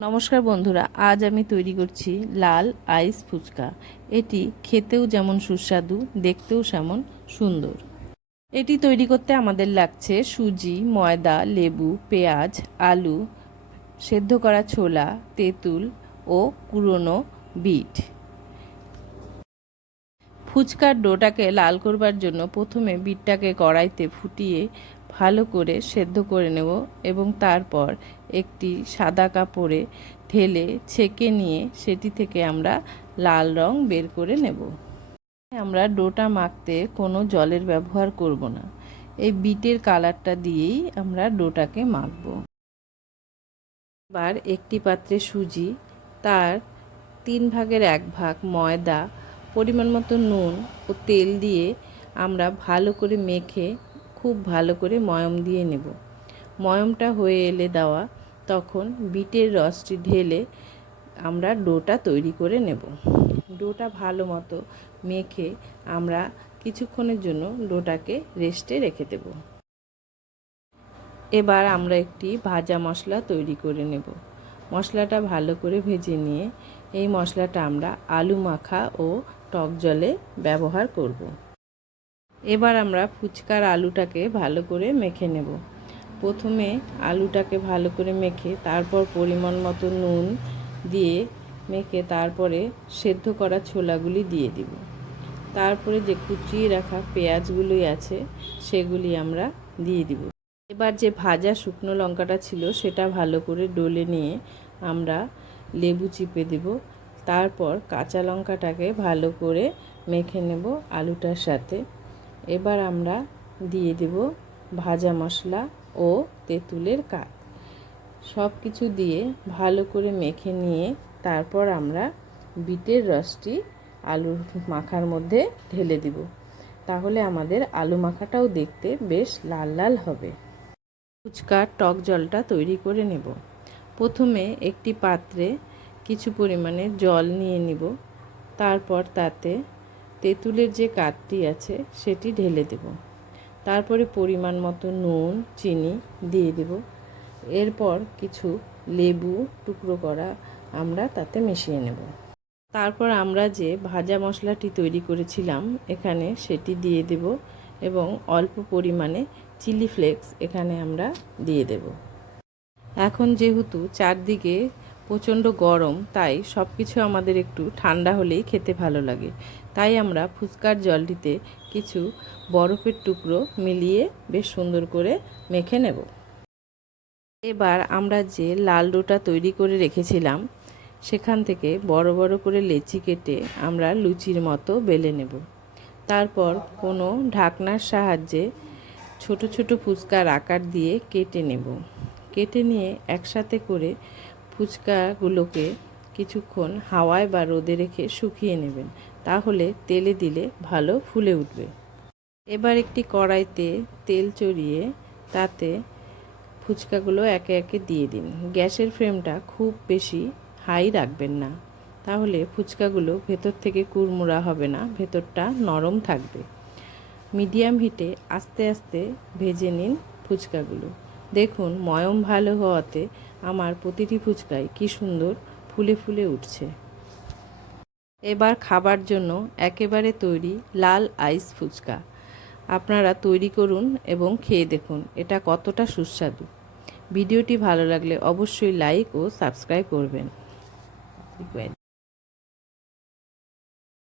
নমস্কার বন্ধুরা, আজ আমি তৈরি করছি লাল আইস ফুচকা। এটি খেতেও যেমন সুস্বাদু, দেখতেও তেমন সুন্দর। এটি তৈরি করতে আমাদের লাগছে সুজি, ময়দা, লেবু, পেঁয়াজ, আলু, সেদ্ধ করা ছোলা, তেঁতুল ও কুড়োনো বিট। ফুচকার ডোটাকে লাল করবার জন্য প্রথমে বিটটাকে কড়াইতে ফুটিয়ে ভালো করে সেদ্ধ করে নেব এবং তারপর একটি সাদা কাপড়ে ঢেলে ছেঁকে নিয়ে সেটি থেকে আমরা লাল রং বের করে নেব। আমরা ডোটা মাখতে কোনো জলের ব্যবহার করব না, এই বিটের কালারটা দিয়েই আমরা ডোটাকে মাখব। এবার একটি পাত্রে সুজি, তার 1/3 ময়দা, পরিমাণ মতো নুন ও তেল দিয়ে আমরা ভালো করে মেখে খুব ভালো করে ময়ম দিয়ে নেব। ময়মটা হয়ে এলে দেওয়া, তখন বিটের রসটি ঢেলে আমরা ডোটা তৈরি করে নেব। ডোটা ভালো মতো মেখে আমরা কিছুক্ষণের জন্য ডোটাকে রেস্টে রেখে দেব। এবার আমরা একটি ভাজা মশলা তৈরি করে নেব। মশলাটা ভালো করে ভেজে নিয়ে এই মশলাটা আমরা আলু মাখা ও টক জলে ব্যবহার করব। এবার আমরা ফুচকার আলুটাকে ভালো করে মেখে নেব। প্রথমে আলুটাকে ভালো করে মেখে তারপর পরিমাণ মতো নুন দিয়ে মেখে তারপরে সেদ্ধ করা ছোলাগুলি দিয়ে দিব। তারপরে যে কুচিয়ে রাখা পেঁয়াজগুলি আছে সেগুলি আমরা দিয়ে দিব। এবার যে ভাজা শুকনো লঙ্কাটা ছিল সেটা ভালো করে ডলে নিয়ে আমরা লেবু চিপে দেব। তারপর কাঁচা লঙ্কাটাকে ভালো করে মেখে নেব আলুটার সাথে। এবার আমরা দিয়ে দেব ভাজা মশলা ও তেঁতুলের কাঠ। সব কিছু দিয়ে ভালো করে মেখে নিয়ে তারপর আমরা বিটের রসটি আলুর মাখার মধ্যে ঢেলে দিব। তাহলে আমাদের আলু মাখাটাও দেখতে বেশ লাল লাল হবে। ফুচকার টক জলটা তৈরি করে নেব। প্রথমে একটি পাত্রে কিছু পরিমাণে জল নিয়ে নিব। তারপর তাতে তেঁতুলের যে কাঠটি আছে সেটি ঢেলে দেব। তারপরে পরিমাণ মতো নুন, চিনি দিয়ে দেব। এরপর কিছু লেবু টুকরো করা আমরা তাতে মিশিয়ে নেব। তারপর আমরা যে ভাজা মশলাটি তৈরি করেছিলাম এখানে সেটি দিয়ে দেব এবং অল্প পরিমাণে চিলি ফ্লেক্স এখানে আমরা দিয়ে দেব। এখন যেহেতু চারদিকে প্রচণ্ড গরম, তাই সব কিছু আমাদের একটু ঠান্ডা হলেই খেতে ভালো লাগে। তাই আমরা ফুচকার জলটিতে কিছু বরফের টুকরো মিলিয়ে বেশ সুন্দর করে মেখে নেব। এবার আমরা যে লাল ডোটা তৈরি করে রেখেছিলাম সেখান থেকে বড় বড় করে লেচি কেটে আমরা লুচির মতো বেলে নেব। তারপর কোনো ঢাকনার সাহায্যে ছোট ছোট ফুচকার আকার দিয়ে কেটে নেব। কেটে নিয়ে একসাথে করে ফুচকাগুলোকে কিছুক্ষণ হাওয়ায় বা রোদে রেখে শুকিয়ে নেবেন, তাহলে তেলে দিলে ভালো ফুলে উঠবে। এবার একটি কড়াইতে তেল চড়িয়ে তাতে ফুচকাগুলো একে একে দিয়ে দিন। গ্যাসের ফ্লেমটা খুব বেশি হাই রাখবেন না, তাহলে ফুচকাগুলো ভেতর থেকে কুড়মুড়া হবে না, ভেতরটা নরম থাকবে। মিডিয়াম হিটে আস্তে আস্তে ভেজে নিন ফুচকাগুলো। দেখুন ময়ম ভালো হওয়াতে আমার প্রতিটি ফুচকায় কি সুন্দর ফুলে ফুলে উঠছে। এবার খাবার জন্য একেবারে তৈরি লাল আইস ফুচকা আপনারা তৈরি করুন এবং খেয়ে দেখুন এটা কতটা সুস্বাদু। ভিডিওটি ভালো লাগলে অবশ্যই লাইক ও সাবস্ক্রাইব করবেন।